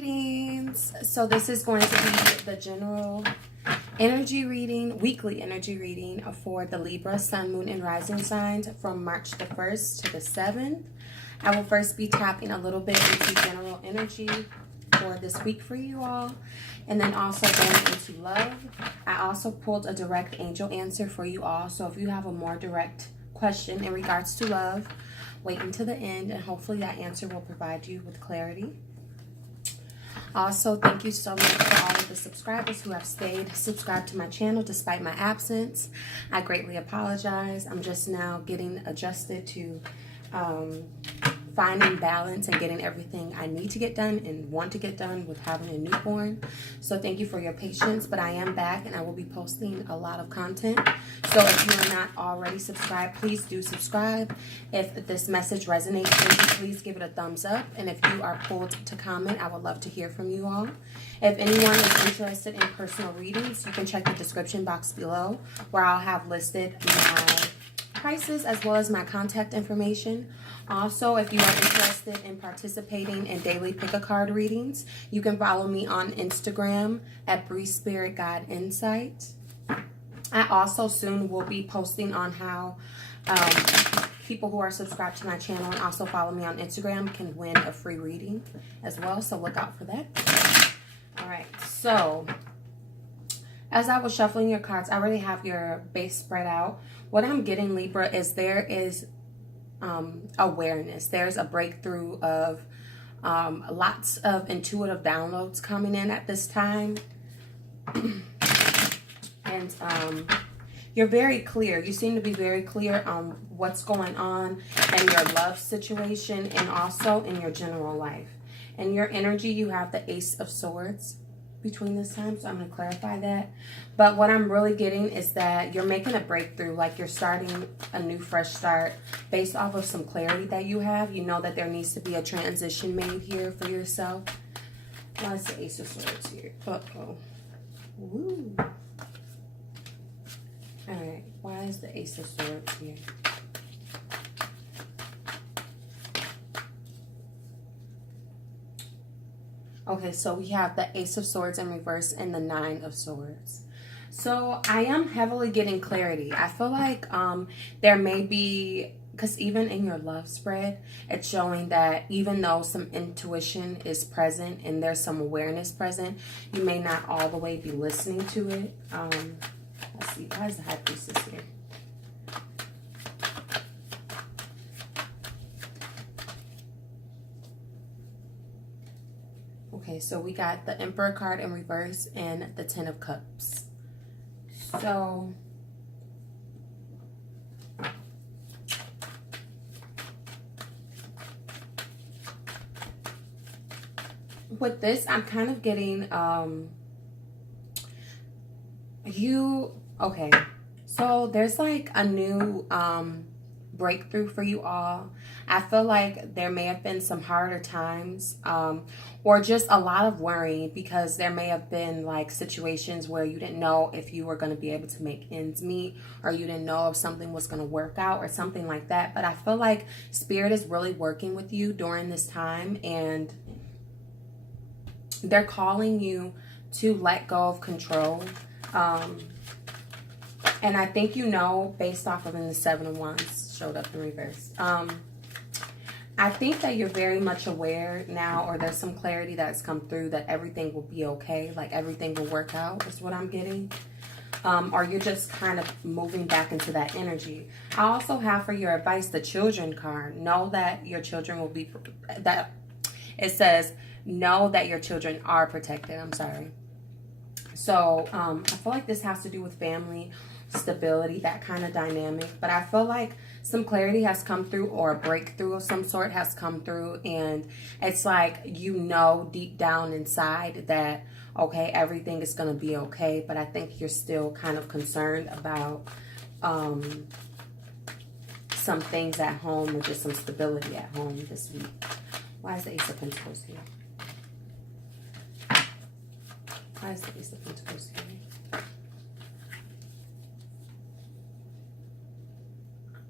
Greetings. So this is going to be the general energy reading, weekly energy reading for the Libra, Sun, Moon, and Rising signs from March the 1st to the 7th. I will first be tapping a little bit into general energy for this week for you all, and then also going into love. I also pulled a direct angel answer for you all, so if you have a more direct question in regards to love, wait until the end, and hopefully that answer will provide you with clarity. Also, thank you so much for all of the subscribers who have stayed subscribed to my channel despite my absence. I greatly apologize. I'm just now getting adjusted to finding balance and getting everything I need to get done and want to get done with having a newborn. So thank you for your patience, but I am back and I will be posting a lot of content. So if you are not already subscribed, please do subscribe. If this message resonates with you, please give it a thumbs up. And if you are pulled to comment, I would love to hear from you all. If anyone is interested in personal readings, you can check the description box below where I'll have listed my prices as well as my contact information. Also, if you are interested in participating in daily pick-a-card readings, you can follow me on Instagram at Bree Spirit Guide Insight. I also soon will be posting on how people who are subscribed to my channel and also follow me on Instagram can win a free reading as well, so look out for that. All right, so as I was shuffling your cards, I already have your base spread out. What I'm getting, Libra, is there is awareness. There's a breakthrough of lots of intuitive downloads coming in at this time. And you're very clear. You seem to be very clear on what's going on in your love situation and also in your general life. In your energy, you have the Ace of Swords between this time, so I'm going to clarify that. But what I'm really getting is that you're making a breakthrough, like you're starting a new fresh start based off of some clarity that you have. You know that there needs to be a transition made here for yourself. Why is the Ace of Swords here? Uh-oh. Woo. All right, why is the Ace of Swords here? Okay, so we have the Ace of Swords in reverse and the Nine of Swords. So I am heavily getting clarity. I feel like there may be, because even in your love spread, it's showing that even though some intuition is present and there's some awareness present, you may not all the way be listening to it. Let's see, why is the High Priestess here? Okay, so we got the Emperor card in reverse and the Ten of Cups. So with this, I'm kind of getting okay, so there's like a new breakthrough for you all. I feel like there may have been some harder times or just a lot of worry because there may have been like situations where you didn't know if you were going to be able to make ends meet, or you didn't know if something was going to work out or something like that. But I feel like Spirit is really working with you during this time, and they're calling you to let go of control. And I think you know, based off of the Seven of Wands showed up in reverse. I think that you're very much aware now, or there's some clarity that's come through that everything will be okay. Like everything will work out is what I'm getting. Or you're just kind of moving back into that energy. I also have for your advice the Children card. Know that your children will be, that it says, know that your children are protected. I'm sorry. So I feel like this has to do with family stability, that kind of dynamic. But I feel like some clarity has come through, or a breakthrough of some sort has come through, and it's like, you know, deep down inside that, okay, everything is going to be okay. But I think you're still kind of concerned about some things at home, or just some stability at home this week. Why is the Ace of Pentacles here? Why is the Ace of Pentacles here?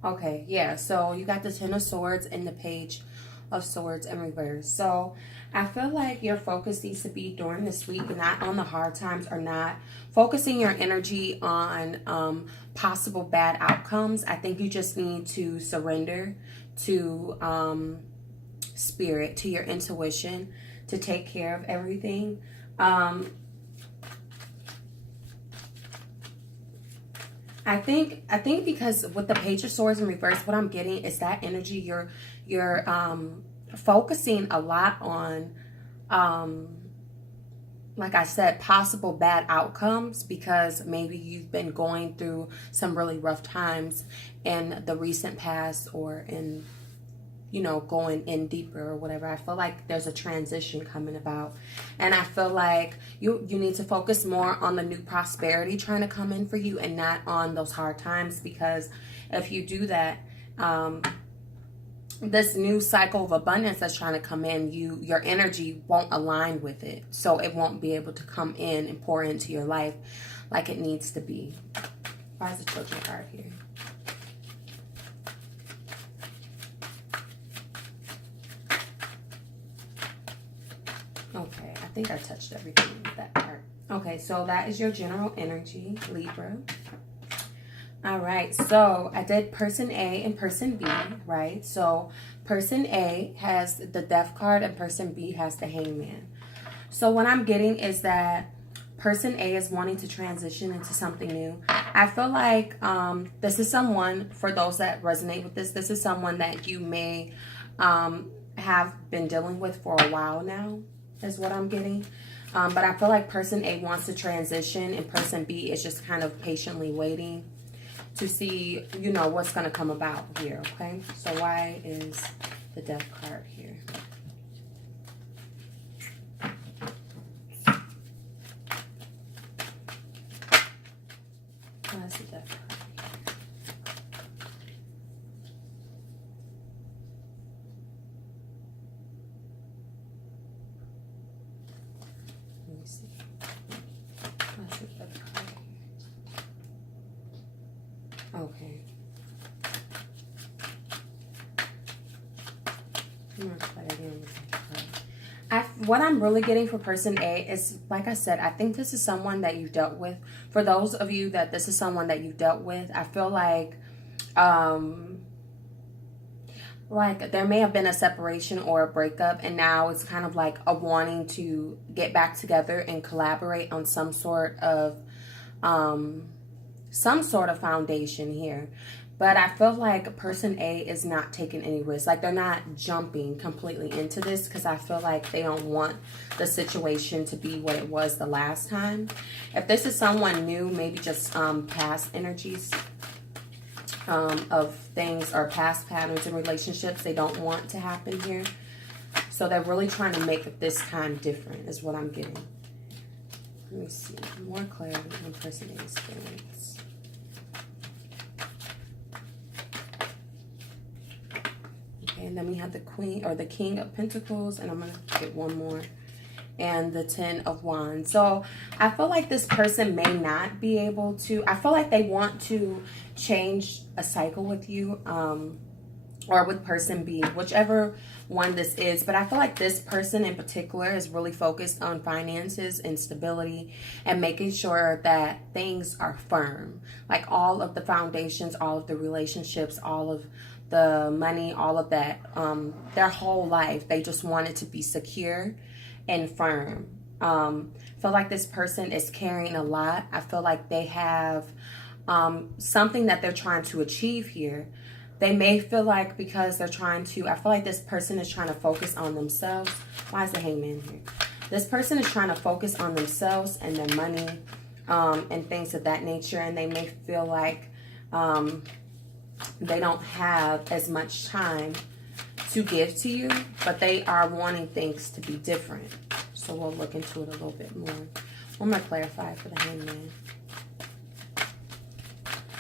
Okay, yeah, so you got the Ten of Swords and the Page of Swords in reverse. So I feel like your focus needs to be during this week, not on the hard times, or not focusing your energy on possible bad outcomes. I think you just need to surrender to spirit, to your intuition, to take care of everything. I think because with the Page of Swords in reverse, what I'm getting is that energy you're focusing a lot on, like I said, possible bad outcomes, because maybe you've been going through some really rough times in the recent past, or in, you know, going in deeper or whatever. I feel like there's a transition coming about, and I feel like you need to focus more on the new prosperity trying to come in for you, and not on those hard times, because if you do that, this new cycle of abundance that's trying to come in, your energy won't align with it, so it won't be able to come in and pour into your life like it needs to be. Why is the Children card here? Okay, I think I touched everything with that part. Okay, so that is your general energy, Libra. All right, so I did person A and person B, right? So person A has the Death card and person B has the Hangman. So what I'm getting is that person A is wanting to transition into something new. I feel like this is someone, for those that resonate with this is someone that you may have been dealing with for a while now, is what I'm getting. But I feel like person A wants to transition, and person B is just kind of patiently waiting to see, you know, what's going to come about here, okay? So why is the Death card here? Why is the Death card? Let me see. Why is the Death card here? Okay. What I'm really getting for person A is, like I said, I think this is someone that you dealt with. For those of you that this is someone that you dealt with, I feel like there may have been a separation or a breakup, and now it's kind of like a wanting to get back together and collaborate on some sort of foundation here. But I feel like person A is not taking any risks. Like, they're not jumping completely into this, because I feel like they don't want the situation to be what it was the last time. If this is someone new, maybe just past energies of things, or past patterns in relationships they don't want to happen here. So they're really trying to make this time different, is what I'm getting. Let me see. More clarity on person A's feelings. Okay, and then we have the Queen, or the King of Pentacles, and I'm going to get one more. And the Ten of Wands. So I feel like this person may not be able to, I feel like they want to change a cycle with you, or with person B, whichever one this is. But I feel like this person in particular is really focused on finances and stability, and making sure that things are firm. Like, all of the foundations, all of the relationships, all of the money, all of that, their whole life, they just want it to be secure and firm. I feel like this person is carrying a lot. I feel like they have something that they're trying to achieve here. They may feel like, because they're trying to, I feel like this person is trying to focus on themselves. Why is the Hangman here? This person is trying to focus on themselves and their money, and things of that nature. And they may feel like they don't have as much time to give to you, but they are wanting things to be different. So we'll look into it a little bit more. I'm going to clarify for the Hangman.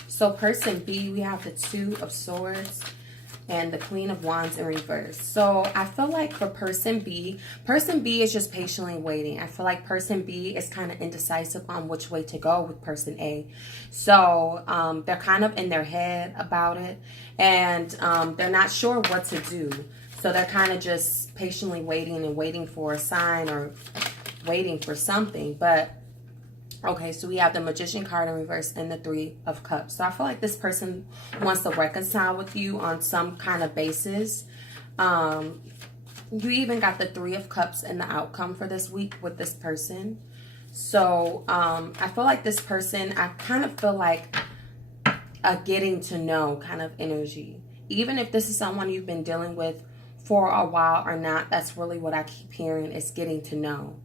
So person B, we have the Two of Swords and the Queen of Wands in reverse. So I feel like for person B is just patiently waiting. I feel like person B is kind of indecisive on which way to go with person A. So they're kind of in their head about it, and they're not sure what to do. So they're kind of just patiently waiting and waiting for a sign or waiting for something. But okay, so we have the Magician card in reverse and the Three of Cups. So I feel like this person wants to reconcile with you on some kind of basis. You even got the Three of Cups in the outcome for this week with this person. So I feel like this person, I kind of feel like a getting to know kind of energy. Even if this is someone you've been dealing with for a while or not, that's really what I keep hearing, is getting to know.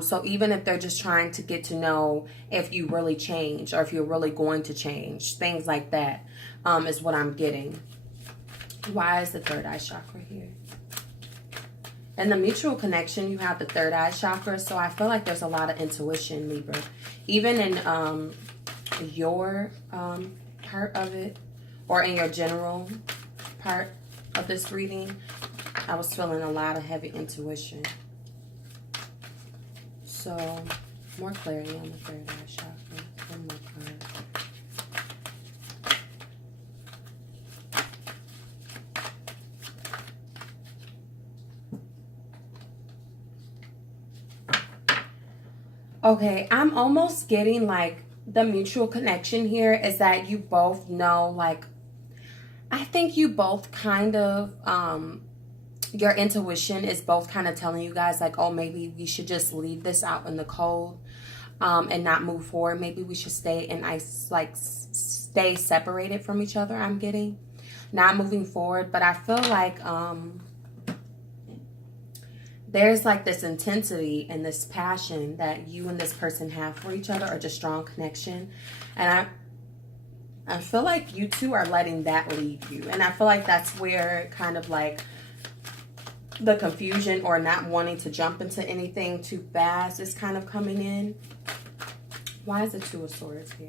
So even if they're just trying to get to know if you really change or if you're really going to change, things like that is what I'm getting. Why is the third eye chakra here? And the mutual connection, you have the third eye chakra. So I feel like there's a lot of intuition, Libra. Even in your part of it, or in your general part of this reading, I was feeling a lot of heavy intuition. So, more clarity on the third eye chakra. One more card. Okay, I'm almost getting like the mutual connection here is that you both know, like, I think you both kind of, your intuition is both kind of telling you guys like, oh, maybe we should just leave this out in the cold and not move forward. Maybe we should stay in stay separated from each other. I'm getting not moving forward, but I feel like there's like this intensity and this passion that you and this person have for each other, or just strong connection. And I feel like you two are letting that lead you. And I feel like that's where kind of like the confusion or not wanting to jump into anything too fast is kind of coming in. Why is the Two of Swords here?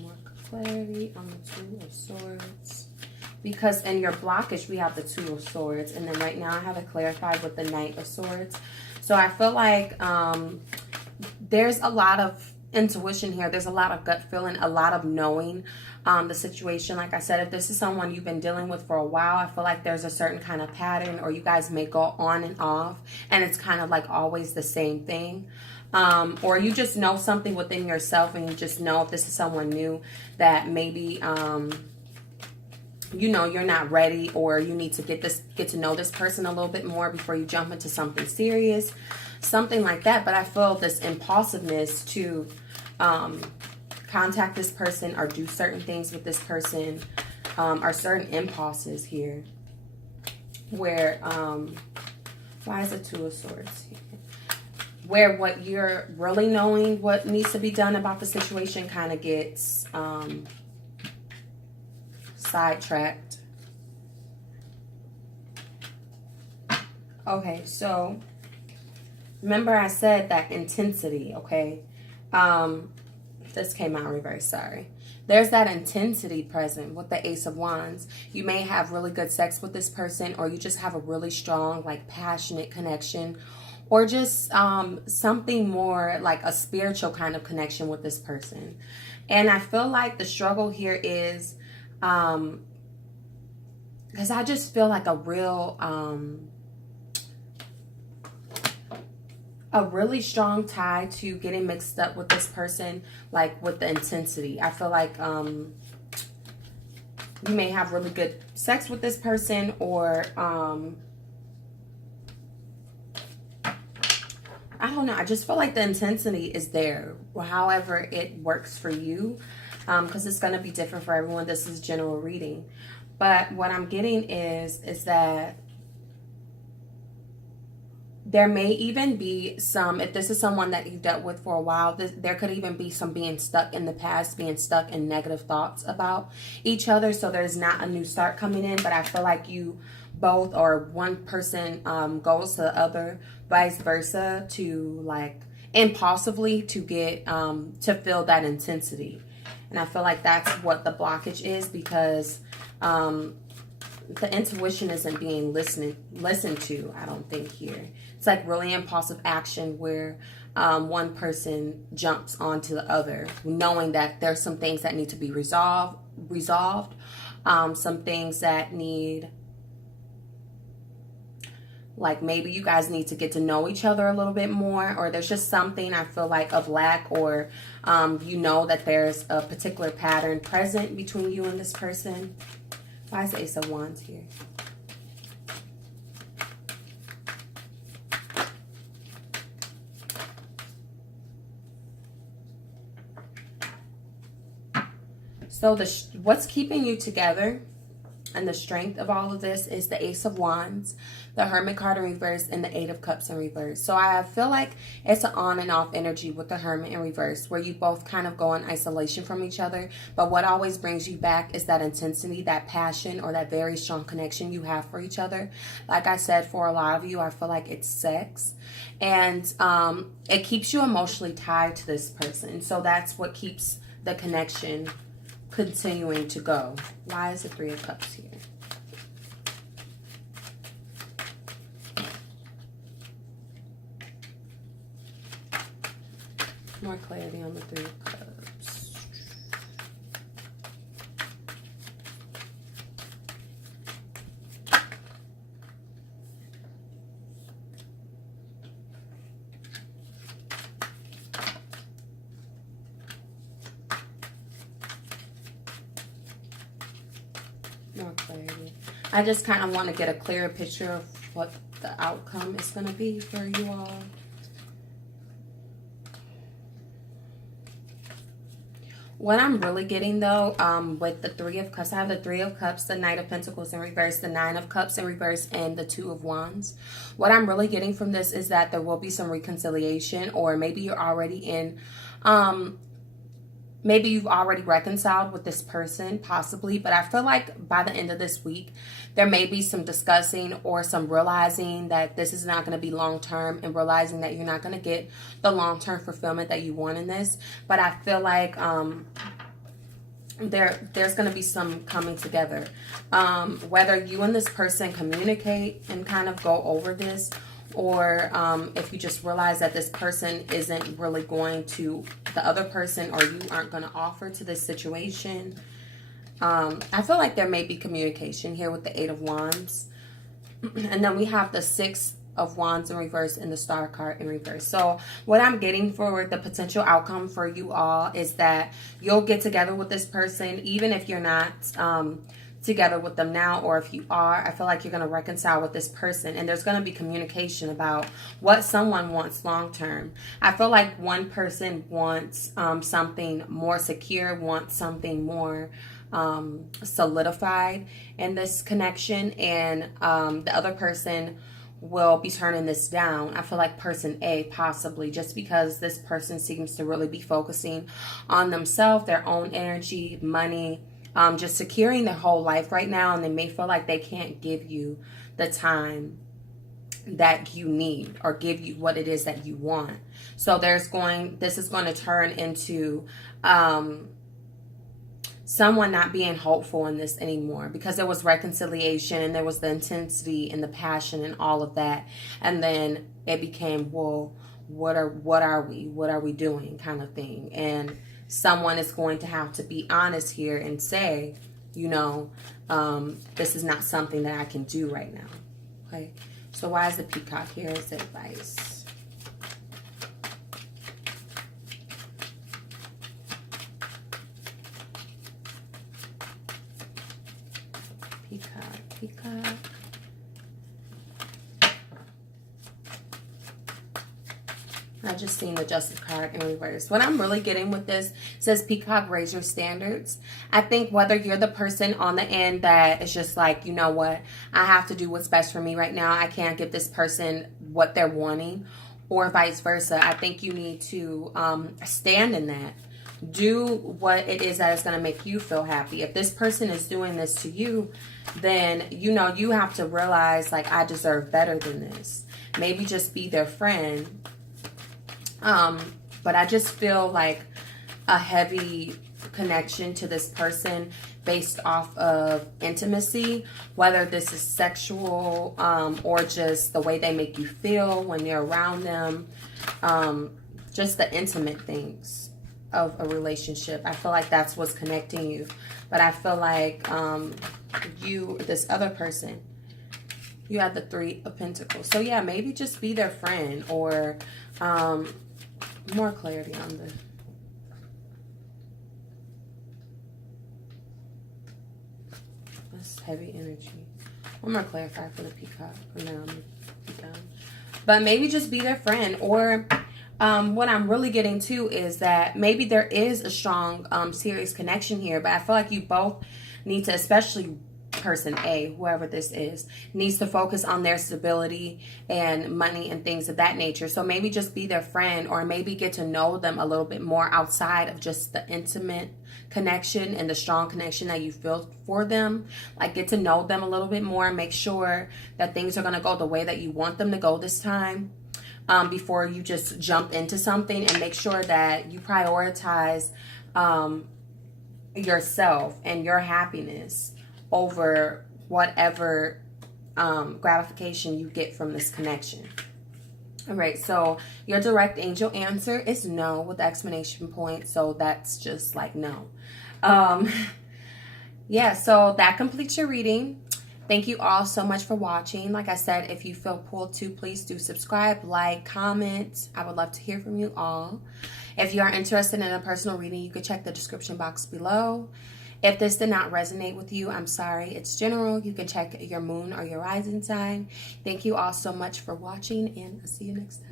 More clarity on the Two of Swords. Because in your blockage, we have the Two of Swords. And then right now I have it clarified with the Knight of Swords. So I feel like there's a lot of intuition here. There's a lot of gut feeling, a lot of knowing the situation. Like I said, if this is someone you've been dealing with for a while, I feel like there's a certain kind of pattern, or you guys may go on and off, and it's kind of like always the same thing. Or you just know something within yourself, and you just know if this is someone new that maybe you know you're not ready, or you need to get to know this person a little bit more before you jump into something serious, something like that. But I feel this impulsiveness to contact this person or do certain things with this person, are certain impulses here where why is the Two of Swords here? Where what you're really knowing what needs to be done about the situation kind of gets sidetracked. Okay, so remember I said that intensity, okay? This came out in reverse, sorry. There's that intensity present with the Ace of Wands. You may have really good sex with this person, or you just have a really strong, like, passionate connection, or just something more like a spiritual kind of connection with this person. And I feel like the struggle here is because I just feel like a really strong tie to getting mixed up with this person, like with the intensity. I feel like you may have really good sex with this person, or I don't know. I just feel like the intensity is there, however it works for you, because it's going to be different for everyone. This is general reading. But what I'm getting is that there may even be some, if this is someone that you've dealt with for a while, there could even be some being stuck in the past, being stuck in negative thoughts about each other. So there's not a new start coming in, but I feel like you both, or one person goes to the other, vice versa, to like impulsively to get to feel that intensity. And I feel like that's what the blockage is, because the intuition isn't being listened to, I don't think, here. It's like really impulsive action where one person jumps onto the other, knowing that there's some things that need to be resolved resolved, some things that need, like maybe you guys need to get to know each other a little bit more, or there's just something I feel like of lack, or you know that there's a particular pattern present between you and this person. Why is the Ace of Wands here? So what's keeping you together and the strength of all of this is the Ace of Wands, the Hermit card in reverse, and the Eight of Cups in reverse. So I feel like it's an on and off energy with the Hermit in reverse, where you both kind of go in isolation from each other. But what always brings you back is that intensity, that passion, or that very strong connection you have for each other. Like I said, for a lot of you, I feel like it's sex. And it keeps you emotionally tied to this person. So that's what keeps the connection continuing to go. Why is the Three of Cups here? More clarity on the Three of Cups. More clarity. I just kind of want to get a clearer picture of what the outcome is going to be for you all. What I'm really getting, though, with the Three of Cups, I have the Three of Cups, the Knight of Pentacles in reverse, the Nine of Cups in reverse, and the Two of Wands. What I'm really getting from this is that there will be some reconciliation, or maybe you're already in, maybe you've already reconciled with this person, possibly. But I feel like by the end of this week, there may be some discussing or some realizing that this is not going to be long-term, and realizing that you're not going to get the long-term fulfillment that you want in this. But I feel like there's going to be some coming together. Whether you and this person communicate and kind of go over this, or if you just realize that this person isn't really going to, the other person or you aren't going to offer to this situation. I feel like there may be communication here with the Eight of Wands. And then we have the Six of Wands in reverse and the Star card in reverse. So what I'm getting for the potential outcome for you all is that you'll get together with this person, even if you're not together with them now, or if you are, I feel like you're going to reconcile with this person, and there's going to be communication about what someone wants long term. I feel like one person wants something more secure, wants something more solidified in this connection, and the other person will be turning this down. I feel like person A, possibly, just because this person seems to really be focusing on themselves, their own energy, money, just securing their whole life right now, and they may feel like they can't give you the time that you need or give you what it is that you want. So this is going to turn into someone not being hopeful in this anymore, because there was reconciliation and there was the intensity and the passion and all of that, and then it became, well, what are we doing kind of thing. And someone is going to have to be honest here and say, you know, this is not something that I can do right now. Okay, so why is the Peacock here as advice? Peacock. I just seen the Justice card in reverse. What I'm really getting with this says, Peacock, raise your standards. I think whether you're the person on the end that is just like, you know what, I have to do what's best for me right now, I can't give this person what they're wanting, or vice versa. I think you need to stand in that. Do what it is that is going to make you feel happy. If this person is doing this to you, then, you know, you have to realize, like, I deserve better than this. Maybe just be their friend. But I just feel like a heavy connection to this person based off of intimacy, whether this is sexual or just the way they make you feel when you're around them, just the intimate things. of a relationship. I feel like that's what's connecting you. But I feel like this other person, you have the Three of Pentacles. So yeah, maybe just be their friend, or more clarity on the... That's heavy energy. One more clarifier for the peacock. And then I'm going to be done. But maybe just be their friend. Or what I'm really getting to is that maybe there is a strong, serious connection here. But I feel like you both need to, especially person A, whoever this is, needs to focus on their stability and money and things of that nature. So maybe just be their friend, or maybe get to know them a little bit more outside of just the intimate connection and the strong connection that you feel for them. Like, get to know them a little bit more, make sure that things are going to go the way that you want them to go this time, before you just jump into something, and make sure that you prioritize yourself and your happiness over whatever gratification you get from this connection. All right, so your direct angel answer is no with the exclamation point. So that's just like no. Yeah, so that completes your reading. Thank you all so much for watching. Like I said, if you feel pulled to, please do subscribe, like, comment. I would love to hear from you all. If you are interested in a personal reading, you can check the description box below. If this did not resonate with you, I'm sorry. It's general. You can check your moon or your rising sign. Thank you all so much for watching, and I'll see you next time.